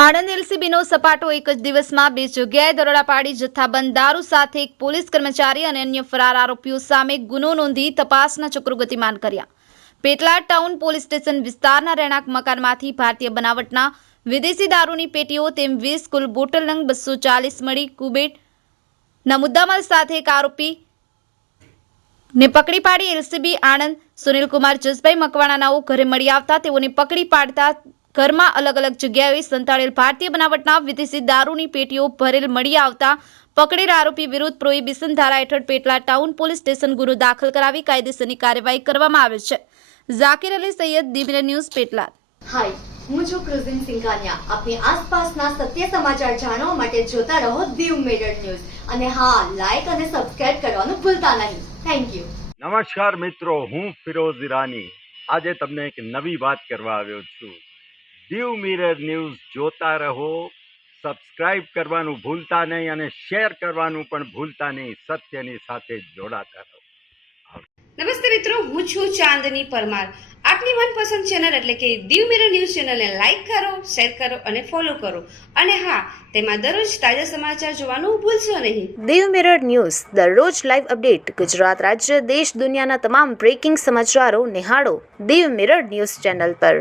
આણંદ એલસીબીનો સપાટો એક જ દિવસમાં બે જગ્યાએ દરોડા પાડી જથ્થાબંધ દારૂ સાથે એક પોલીસ કર્મચારી અને અન્ય ફરાર આરોપીઓ સામે ગુનો નોંધી તપાસના ચક્રો ગતિમાન કર્યા. પેટલાદ ટાઉન પોલીસ સ્ટેશન વિસ્તારના રહેણાંક મકાનમાંથી ભારતીય બનાવટના વિદેશી દારૂની પેટીઓ તેમ 20 કુલ બોટલ નંગ 240 મળી કુબેટના મુદ્દામાલ સાથે એક આરોપી ને પકડી પાડી. એલસીબી આણંદ સુનિલકુમાર જસભાઈ મકવાણાનાઓ ઘરે મળી આવતા તેઓને પકડી પાડતા ઘરમાં અલગ અલગ જગ્યાએ સંતાડેલ ભારતીય બનાવટના વિદેશી દારૂની પેટીઓ ભરેલ મળી આવતા પકડેલ આરોપી વિરુદ્ધ પ્રોહિબિશન ધારા હેઠળ પેટલાદ ટાઉન પોલીસ સ્ટેશન ગુનો દાખલ કરાવી કાયદેસરની કાર્યવાહી કરવામાં આવે છે. ઝાકિર અલી સૈયદ, દી મિરર ન્યૂઝ, પેટલાદ. હાય, હું છું ક્રુઝિન સિંઘાનિયા. આપની આસપાસના સત્ય સમાચાર જાણવા માટે જોતા રહો દીવ મિરર ન્યૂઝ અને હા, લાઈક અને સબસ્ક્રાઇબ કરવાનું ભૂલતા નહીં. Thank you. નમસ્કાર મિત્રો, હું ફિરોઝ ઈરાની આજે તમને એક નવી વાત કરવા આવ્યો છું. દીવ મિરર ન્યૂઝ જોતા રહો, સબસ્ક્રાઇબ કરવાનું ભૂલતા નહીં અને શેર કરવાનું પણ ભૂલતા નહીં. સત્યની સાથે જોડાતા રહો. નમસ્તે મિત્રો, હું છું ચાંદની પરમાર. આપની મનપસંદ ચેનલ એટલે કે દીવ મિરર ન્યૂઝ ચેનલને લાઈક કરો, શેર કરો અને ફોલો કરો. અને હા, તેમાં દરરોજ તાજા સમાચાર જોવાનું ભૂલશો નહીં. દીવ મિરર ન્યૂઝ દરરોજ લાઈવ અપડેટ ગુજરાત રાજ્ય, દેશ, દુનિયાના તમામ બ્રેકિંગ સમાચારો નિહાળો દીવ મિરર ન્યૂઝ ચેનલ પર.